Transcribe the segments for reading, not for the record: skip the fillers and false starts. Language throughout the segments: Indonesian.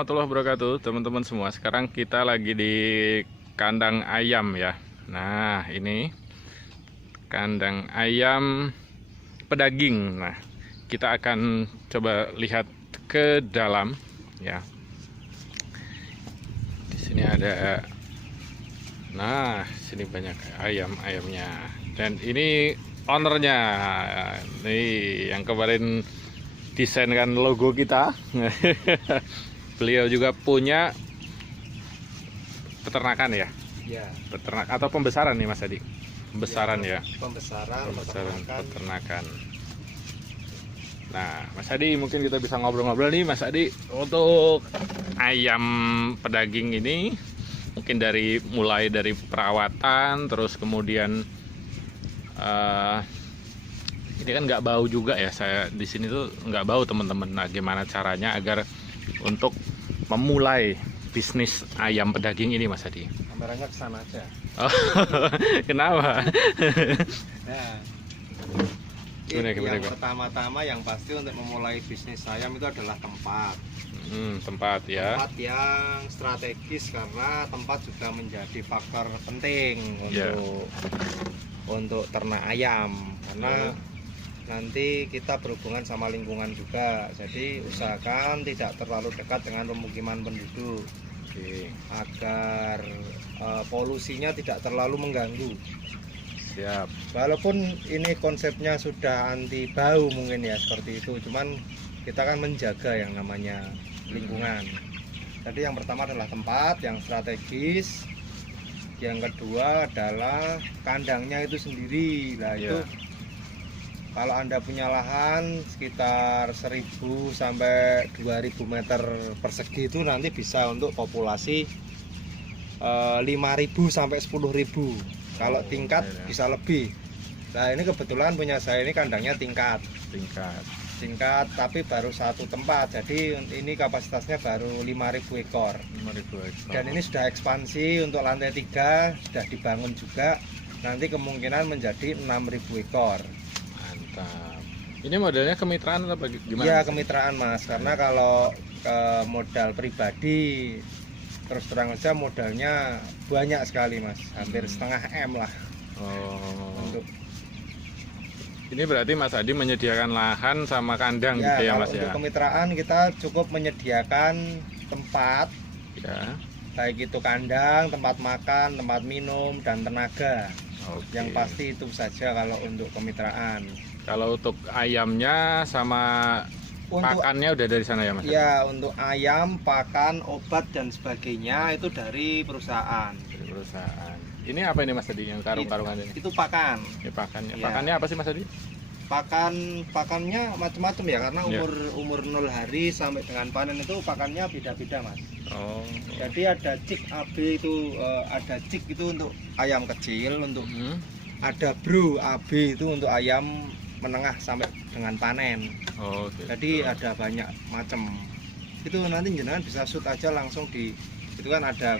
warahmatullahi wabarakatuh, teman-teman semua. Sekarang kita lagi di kandang ayam ya. Nah, ini kandang ayam pedaging. Nah, kita akan coba lihat ke dalam ya. Di sini ada, nah, sini banyak ayam-ayamnya. Dan ini ownernya, nih yang kemarin desainkan logo kita. Beliau juga punya peternakan ya? Ya. Peternak atau pembesaran nih Mas Adi? Pembesaran ya? Pembesaran peternakan. Nah, Mas Adi mungkin kita bisa ngobrol-ngobrol nih Mas Adi untuk ayam pedaging ini, mungkin mulai dari perawatan, terus kemudian ini kan nggak bau juga ya, saya di sini tuh nggak bau teman-teman. Nah, gimana caranya agar untuk memulai bisnis ayam pedaging ini Mas Adi? Kameranya ke sana aja. Oh, kenapa? Nah, gimana? Yang pertama-tama yang pasti untuk memulai bisnis ayam itu adalah tempat. Tempat ya. Tempat yang strategis karena tempat juga menjadi faktor penting untuk ternak ayam karena nanti kita berhubungan sama lingkungan juga. Jadi usahakan tidak terlalu dekat dengan pemukiman penduduk. Agar polusinya tidak terlalu mengganggu. Siap. Walaupun ini konsepnya sudah anti bau mungkin ya seperti itu, cuman kita kan menjaga yang namanya lingkungan. Jadi yang pertama adalah tempat yang strategis. Yang kedua adalah kandangnya itu sendiri. Nah itu kalau Anda punya lahan sekitar 1000 sampai 2000 meter persegi itu nanti bisa untuk populasi 5000 sampai 10.000. Kalau tingkat bisa lebih. Nah ini kebetulan punya saya ini kandangnya tingkat tapi baru satu tempat. Jadi ini kapasitasnya baru 5000 ekor. 5000 ekor. Dan ini sudah ekspansi untuk lantai 3 sudah dibangun juga. Nanti kemungkinan menjadi 6000 ekor. Mantap. Ini modelnya kemitraan atau gimana? Iya kemitraan Mas, karena kalau ke modal pribadi terus terang saja modalnya banyak sekali Mas, hampir setengah M lah. Untuk ini berarti Mas Adi menyediakan lahan sama kandang ya, gitu ya Mas untuk ya? kemitraan kita cukup menyediakan tempat ya. Baik itu kandang, tempat makan, tempat minum, dan tenaga. Yang pasti itu saja kalau untuk kemitraan. Kalau untuk ayamnya sama pakannya udah dari sana ya Mas? Ya, untuk ayam, pakan, obat dan sebagainya itu dari perusahaan. Ini apa ini Mas Adi yang karung-karungan ini? Itu pakan. Ya, pakannya. Ya. Pakannya apa sih Mas Adi? Pakannya macam-macam ya, karena umur 0 hari sampai dengan panen itu pakannya beda-beda Mas. Jadi ada cik AB itu ada cik itu untuk ayam kecil, untuk ada bro AB itu untuk ayam menengah sampai dengan panen. Jadi ada banyak macam. Itu nanti jenengan bisa shoot aja langsung di itu kan ada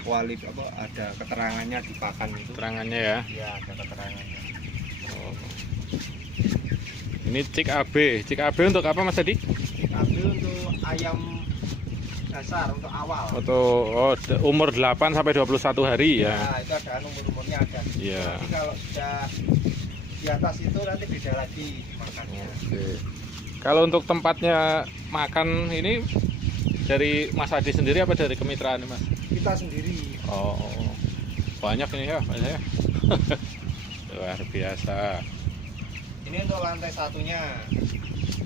ada keterangannya di pakan itu. Keterangannya ya? Iya, ada keterangannya. Ini cik AB. Cik AB untuk apa Mas Adi? Cik AB untuk ayam dasar, untuk awal. Umur 8 sampai 21 hari ya. Ya, itu ada umurnya ada. Iya. Nanti kalau sudah di atas itu nanti beda lagi makannya. Kalau untuk tempatnya makan ini dari Mas Adi sendiri apa dari kemitraan Mas? Kita sendiri. Banyak ini ya Mas ya. Luar biasa. Ini untuk lantai satunya.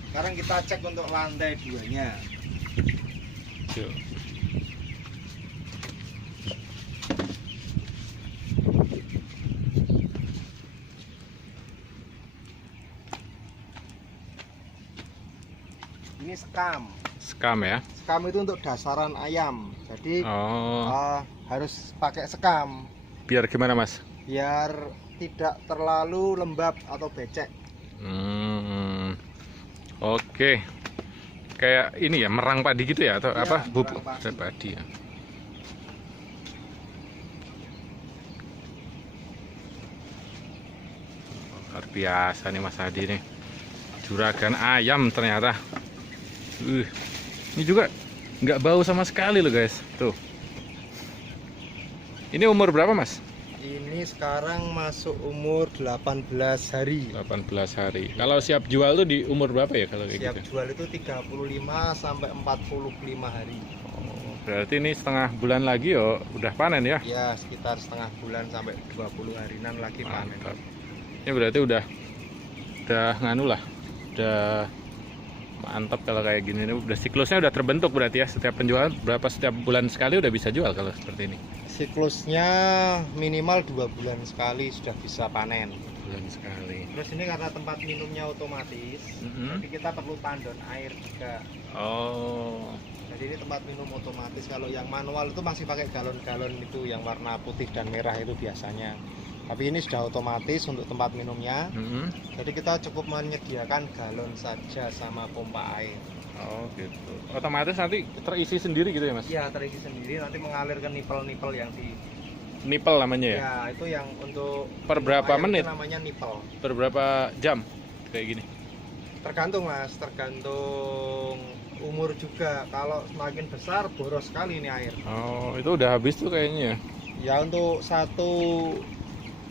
Sekarang kita cek untuk lantai 2-nya. Yuk. Ini sekam. Sekam ya? Sekam itu untuk dasaran ayam. Jadi harus pakai sekam. Biar gimana Mas? Biar tidak terlalu lembab atau becek. Oke. Kayak ini ya, merang padi gitu ya atau ya, apa? Bubuk padi ya. Luar biasa nih Mas Adi nih. Juragan ayam ternyata. Ini juga nggak bau sama sekali loh guys. Tuh. Ini umur berapa mas? Ini sekarang masuk umur 18 hari. 18 hari. Kalau siap jual tuh di umur berapa ya kalau kayak Siap gitu? jual itu 35 sampai 45 hari. Oh, berarti ini setengah bulan lagi yo udah panen ya? Ya, sekitar setengah bulan sampai 20 harian lagi panen. Mantap. Ini berarti udah nganu lah. Udah mantap kalau kayak gini. Ini udah siklusnya udah terbentuk berarti ya. Setiap penjualan berapa setiap bulan sekali udah bisa jual kalau seperti ini. Siklusnya minimal 2 bulan sekali sudah bisa panen. Bulan sekali. Terus ini karena tempat minumnya otomatis, jadi kita perlu tandon air juga. Oh. Jadi ini tempat minum otomatis. Kalau yang manual itu masih pakai galon-galon itu yang warna putih dan merah itu biasanya. Tapi ini sudah otomatis untuk tempat minumnya. Jadi kita cukup menyediakan galon saja sama pompa air. Oh gitu. Otomatis nanti terisi sendiri gitu ya mas? Iya, terisi sendiri, nanti mengalir ke nipel-nipel yang di Nipel namanya ya? ya itu yang untuk Per berapa air menit? itu namanya nipel. Per berapa jam kayak gini? Tergantung mas, tergantung umur juga. Kalau semakin besar boros sekali ini air. Oh itu udah habis tuh kayaknya ya? Ya untuk 1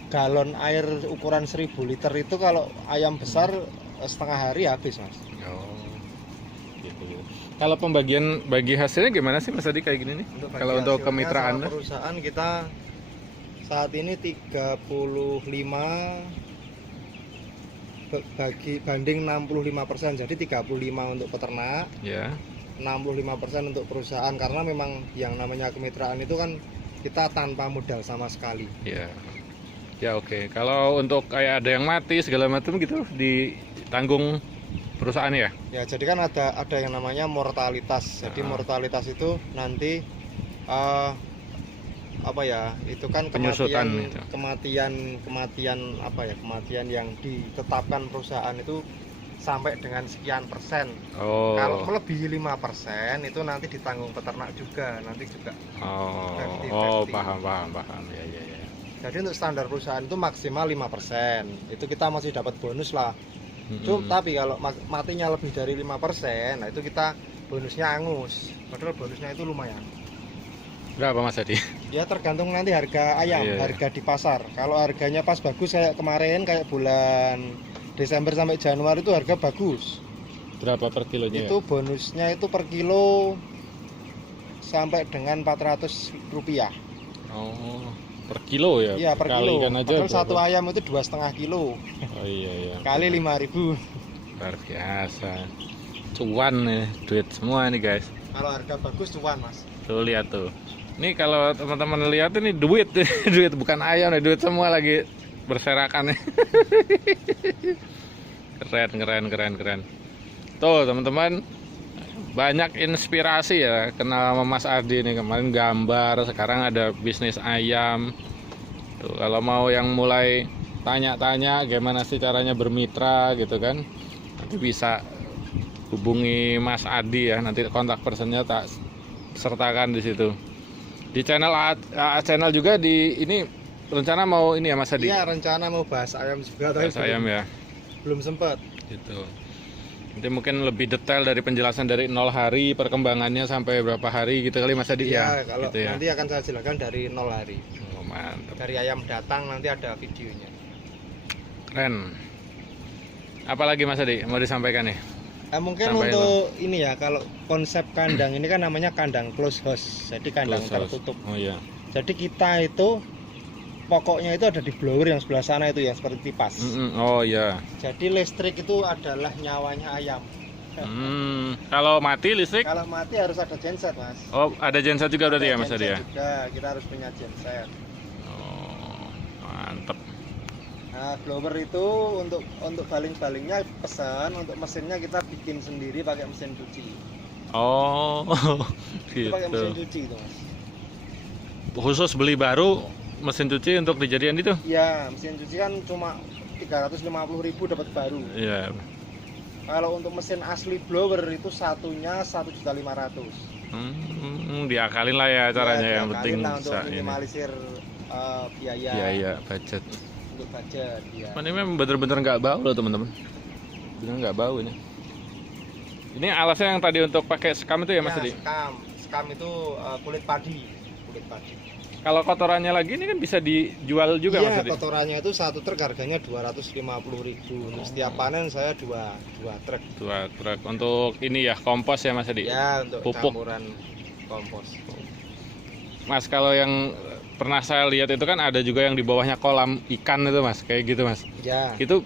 galon air ukuran 1000 liter itu kalau ayam besar setengah hari habis mas. Oh gitu. Kalau pembagian bagi hasilnya gimana sih mas Adi kayak gini nih? Kalau untuk hasilnya kemitraan sama perusahaan kita saat ini 35 banding 65%, jadi 35 untuk peternak, ya. 65% untuk perusahaan, karena memang yang namanya kemitraan itu kan kita tanpa modal sama sekali. Ya. Ya oke. Kalau untuk kayak ada yang mati segala macam gitu ditanggung perusahaan ya? Ya, jadi kan ada yang namanya mortalitas. Jadi mortalitas itu nanti apa ya? Itu kan Penyusutan itu. kematian apa ya? Kematian yang ditetapkan perusahaan itu sampai dengan sekian persen. Oh. Kalau melebihi 5% itu nanti ditanggung peternak juga, nanti juga. Oh, paham. Ya. Jadi untuk standar perusahaan itu maksimal 5%. Itu kita masih dapat bonus lah. Tapi kalau matinya lebih dari 5%, nah itu kita bonusnya angus. Padahal bonusnya itu lumayan. Berapa mas Adi? Ya tergantung nanti harga ayam, harga di pasar. Kalau harganya pas bagus kayak kemarin, kayak bulan Desember sampai Januari itu harga bagus. Berapa per kilonya? Itu bonusnya itu per kilo sampai dengan 400 rupiah. Oh, per kilo ya? Iya, per kilo. Kalikan aja. Padahal satu ayam itu 2,5 kilo. Oh iya. Kali 5.000. Luar biasa. Cuan nih, duit semua nih guys. Kalau harga bagus cuan mas. Tuh lihat tuh. Ini kalau teman-teman lihat ini duit, duit bukan ayam nih, duit semua lagi berserakan nih. Keren. Tuh teman-teman, banyak inspirasi ya kenal sama Mas Adi nih. Kemarin gambar, sekarang ada bisnis ayam. Tuh, kalau mau yang mulai tanya-tanya gimana sih caranya bermitra gitu kan, nanti bisa hubungi Mas Adi ya. Nanti kontak personnya tak sertakan di situ. Di channel channel juga di ini rencana mau ini ya Mas Adi? Iya, rencana mau bahas ayam juga, tapi bahas ayam ya. Belum sempat. Gitu. Nanti mungkin lebih detail dari penjelasan dari 0 hari perkembangannya sampai berapa hari gitu kali Mas Adi ya. Kalau gitu ya. nanti akan saya jelaskan dari 0 hari. Oh, mantap. Dari ayam datang nanti ada videonya. Keren. Apalagi Mas Adi mau disampaikan nih? Mungkin Sampai untuk ini ya, kalau konsep kandang ini kan namanya kandang close house, jadi kandang Close house. tertutup. Oh iya. Jadi kita itu pokoknya itu ada di blower yang sebelah sana itu yang seperti kipas. Oh iya. Jadi listrik itu adalah nyawanya ayam. Kalau mati listrik? Kalau mati harus ada genset mas. Oh ada genset juga berarti ya Mas Adi ya? Juga, kita harus punya genset. Oh mantep. Nah, blower itu untuk baling-balingnya pesan, untuk mesinnya kita bikin sendiri pakai mesin cuci. Oh, Itu pakai mesin gitu. cuci itu, Mas. Khusus beli baru mesin cuci untuk dijadian itu? Ya, mesin cuci kan cuma 350.000 dapat baru. Iya. Kalau untuk mesin asli blower itu satunya 1.500.000. Diakalin lah ya caranya, yang penting lah untuk bisa ini. minimalisir biaya. Iya, budget. Untuk budget, ya. Ini memang bener-bener nggak bau loh teman-teman. Bener nggak bau ini. Ini alasnya yang tadi untuk pakai sekam itu ya Mas Ya, Adi? sekam. sekam itu kulit padi. Kalau kotorannya lagi ini kan bisa dijual juga Iya, Mas. kotorannya itu satu truk harganya 250.000. Untuk setiap panen saya dua truk. 2 truk untuk ini ya kompos ya Mas Adi. Ya, untuk Pupuk. campuran kompos. Mas, kalau yang pernah saya lihat itu kan ada juga yang di bawahnya kolam ikan itu Mas, kayak gitu Mas. Ya. Itu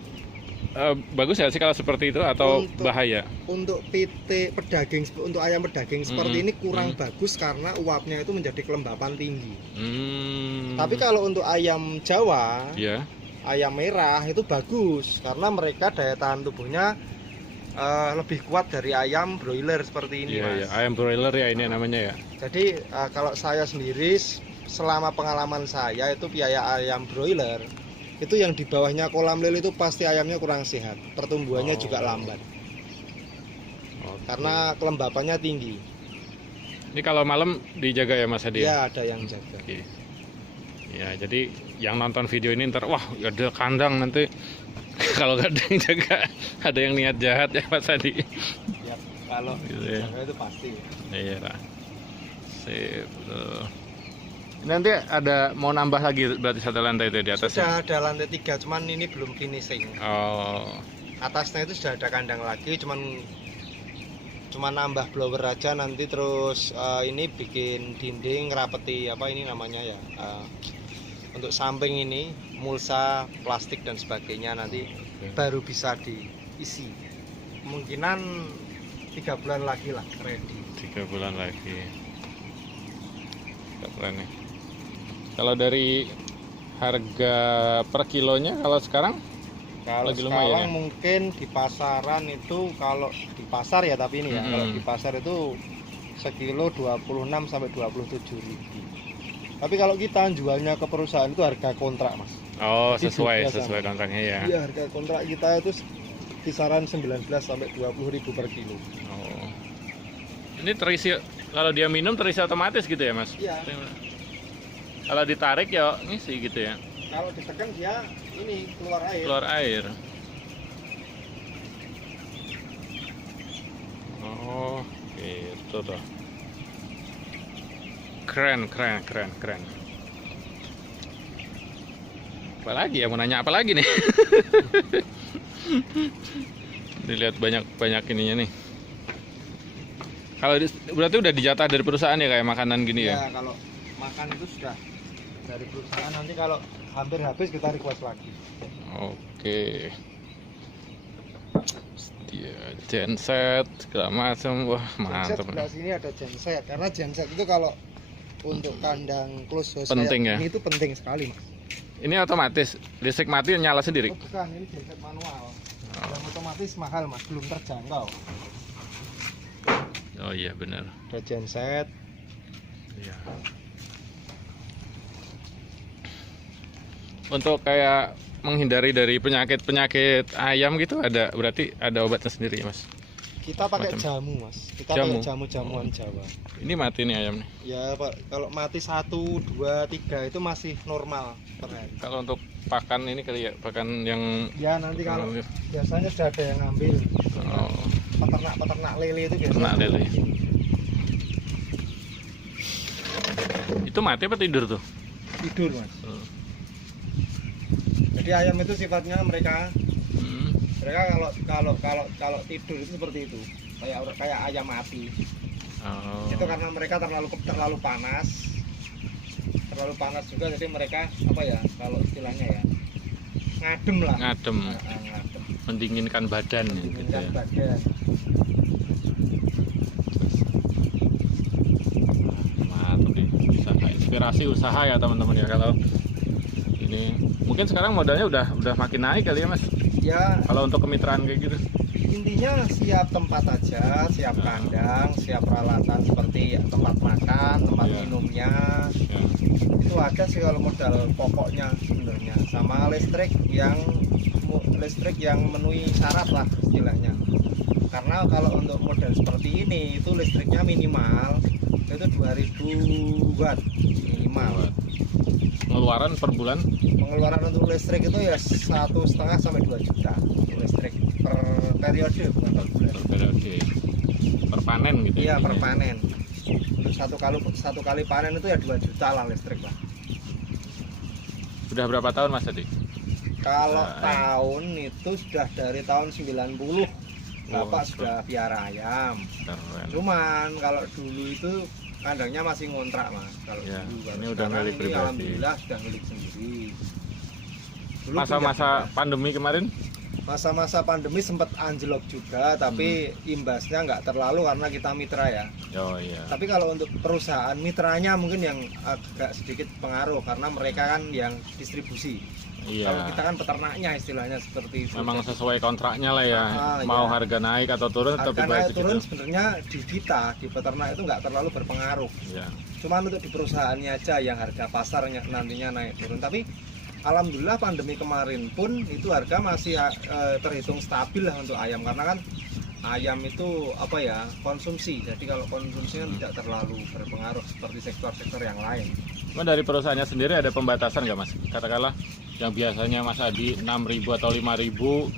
bagus nggak sih kalau seperti itu atau bahaya? Untuk pedaging, untuk ayam pedaging seperti ini kurang bagus karena uapnya itu menjadi kelembapan tinggi. Tapi kalau untuk ayam Jawa, ya, ayam merah itu bagus karena mereka daya tahan tubuhnya lebih kuat dari ayam broiler seperti ini, Mas. Ya, ayam broiler ya ini namanya ya. Jadi kalau saya sendiri selama pengalaman saya itu biaya ayam broiler itu yang di bawahnya kolam lele itu pasti ayamnya kurang sehat, pertumbuhannya juga lambat. Karena kelembapannya tinggi. Ini kalau malam dijaga ya Mas Adi? Ya, ada yang jaga. Oke. Ya, jadi yang nonton video ini ntar wah ada kandang nanti kalau gak ada yang jaga, ada yang niat jahat ya Mas Adi. Ya, kalau gitu ya. jaga itu pasti. Iya lah. Sip. Nanti ada mau nambah lagi berarti satu lantai itu di atas. Sudah ada lantai 3, cuman ini belum finishing. Oh. Atasnya itu sudah ada kandang lagi, cuman nambah blower aja nanti terus ini bikin dinding rapeti apa ini namanya ya. Untuk samping ini mulsa plastik dan sebagainya nanti baru bisa diisi. Kemungkinan 3 bulan lagi lah ready. 3 bulan lagi. 3 bulan nih. Kalau dari harga per kilonya kalau sekarang? Kalau lagi sekarang lumayan ya? mungkin di pasaran itu kalau di pasar ya tapi ini ya kalau di pasar itu sekilo 26 sampai 27 ribu. Tapi kalau kita jualnya ke perusahaan itu harga kontrak Mas. Oh, Jadi sesuai kontraknya ya. Iya, harga kontrak kita itu kisaran 19 sampai 20 ribu per kilo. Oh. Ini terisi kalau dia minum terisi otomatis gitu ya Mas? Iya. Kalau ditarik ya ngisi gitu ya. Kalau ditekan dia ini keluar air. Keluar air. Oh, gitu tuh. Keren. Apalagi ya, mau nanya apa lagi nih? Dilihat banyak ininya nih. Kalau berarti udah dijatah dari perusahaan ya kayak makanan gini ya? Ya, kalau makan itu sudah dari perusahaan, nanti kalau hampir habis kita request lagi. Oke. Dia genset segala macam, wah mantap. Sebelah sini ada genset karena genset itu kalau untuk kandang close house penting kayak ya? ini itu penting sekali Mas. Ini otomatis listrik mati nyala sendiri? Oh, bukan, ini genset manual. Yang otomatis mahal Mas, belum terjangkau. Oh iya benar. Ada genset. Iya. Untuk kayak menghindari dari penyakit ayam gitu berarti ada obatnya sendiri ya Mas? Kita pakai Macam. jamu Mas. Kita Jamu? pakai jamu-jamuan Jawa. Ini mati nih ayam nih. Ya Pak, kalau mati 1, 2, 3 itu masih normal per hari. Kalau untuk pakan ini kali ya, pakan yang Ya nanti kalau biasanya sudah ada yang ngambil. oh, Peternak lele itu biasanya. peternak lele. Itu mati apa tidur tuh? Tidur Mas. Jadi ayam itu sifatnya mereka kalau tidur itu seperti itu, kayak ayam mati. Oh. Itu karena mereka terlalu panas juga, jadi mereka apa ya kalau istilahnya ya ngadem lah. Ngadem. Ngadem. Mendinginkan badan gitu Mendinginkan ya. badan. Mantap nih, bisa inspirasi usaha ya teman-teman ya. Kalau ini mungkin sekarang modalnya udah makin naik kali ya Mas. Ya, Kalau untuk kemitraan kayak gitu. intinya siap tempat aja, siap kandang, siap peralatan seperti ya, tempat makan, tempat minumnya. Ya. Itu ada sih kalau modal pokoknya sebenarnya, sama listrik yang memenuhi syarat lah istilahnya. Karena kalau untuk model seperti ini itu listriknya minimal itu 2000 watt minimal. Pengeluaran per bulan? Pengeluaran untuk listrik itu ya 1,5 sampai 2 juta untuk listrik per periode, bukan per bulan. Per periode. Per panen gitu Iya, ya. per panen. Untuk satu kali panen itu ya 2 juta lah listrik lah. Udah berapa tahun Mas Adi? Kalau tahun itu sudah dari tahun 90 Bapak Oh, sudah piara ayam. keren. Cuman kalau dulu itu kandangnya masih ngontrak Mas. Kalau Ya, dulu, kalau ini udah sekarang milik ini pribadi. alhamdulillah sudah milik sendiri. Dulu Masa-masa punya pandemi kemarin? masa-masa pandemi sempat anjlok juga, tapi imbasnya nggak terlalu karena kita mitra ya. Oh iya. Tapi kalau untuk perusahaan mitranya mungkin yang agak sedikit pengaruh karena mereka kan yang distribusi. Kalau Iya. kita kan peternaknya istilahnya seperti itu. Memang sesuai kontraknya lah ya. Mau iya. harga naik atau turun tetap Harga dibayar naik turun segitu. sebenarnya di kita di peternak itu nggak terlalu berpengaruh. Iya. Cuman untuk di perusahaannya aja yang harga pasarnya nantinya naik turun. Tapi alhamdulillah pandemi kemarin pun itu harga masih terhitung stabil lah untuk ayam karena kan ayam itu apa ya konsumsi. Jadi kalau konsumsi kan tidak terlalu berpengaruh seperti sektor-sektor yang lain. Cuma dari perusahaannya sendiri ada pembatasan nggak Mas? Katakanlah yang biasanya Mas Adi 6.000 atau 5.000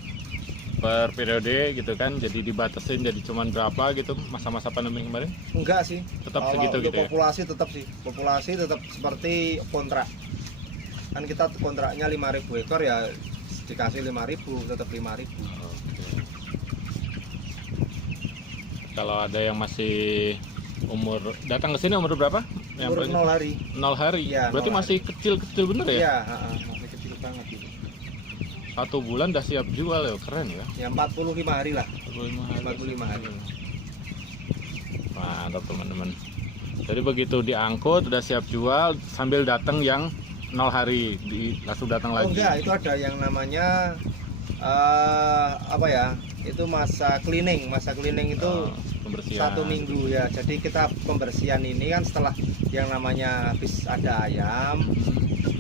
per periode gitu kan, jadi dibatasin jadi cuman berapa gitu masa-masa pandemi kemarin? Enggak sih. Tetap Kalau segitu untuk gitu ya? populasi tetap sih. Populasi tetap seperti kontrak. Kan kita kontraknya 5.000 ekor ya dikasih 5.000 tetap 5.000. Oke. Kalau ada yang masih umur datang ke sini umur berapa? Yang Umur paling- 0 hari. 0 hari. Iya, Berarti 0 hari. masih kecil-kecil bener ya? Iya, masih kecil banget gitu. 1 bulan udah siap jual ya, keren ya. Ya 45 hari lah. 45 hari. 45 hari. Mantap teman-teman. Jadi begitu diangkut udah siap jual sambil datang yang 0 hari langsung datang Oh lagi. enggak, itu ada yang namanya apa ya? Itu masa cleaning. Masa cleaning itu Oh, pembersihan. 1 minggu ya. Jadi kita pembersihan ini kan setelah yang namanya habis ada ayam,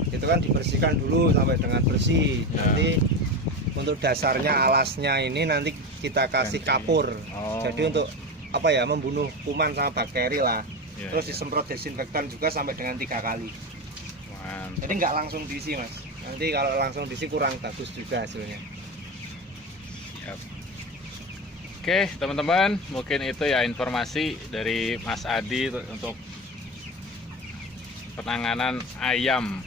itu kan dibersihkan dulu sampai dengan bersih. Ya. Nanti untuk dasarnya alasnya ini nanti kita kasih Ganti. kapur. Oh. Jadi untuk apa ya membunuh kuman sama bakteri lah. Ya, Terus ya. disemprot desinfektan juga sampai dengan 3 kali. Mantap. Jadi nggak langsung diisi Mas. Nanti kalau langsung diisi kurang bagus juga hasilnya. Oke teman-teman, mungkin itu ya informasi dari Mas Adi untuk penanganan ayam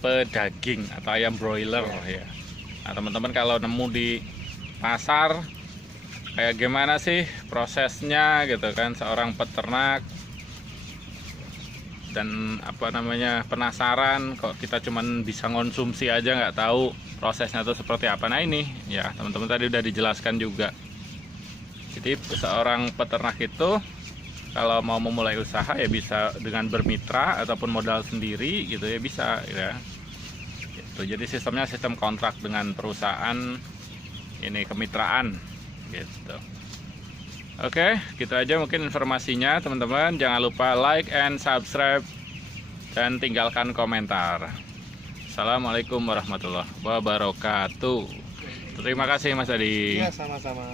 pedaging atau ayam broiler ya. Nah teman-teman kalau nemu di pasar kayak gimana sih prosesnya gitu kan, seorang peternak dan apa namanya penasaran kok kita cuman bisa konsumsi aja nggak tahu prosesnya itu seperti apa. Nah ini ya teman-teman tadi udah dijelaskan juga. Jadi seorang peternak itu kalau mau memulai usaha ya bisa dengan bermitra ataupun modal sendiri gitu ya bisa ya. Gitu. Jadi sistemnya sistem kontrak dengan perusahaan ini kemitraan gitu. Oke, gitu aja mungkin informasinya teman-teman. Jangan lupa like and subscribe dan tinggalkan komentar. Assalamualaikum warahmatullahi wabarakatuh. Terima kasih Mas Adi. Iya, sama-sama.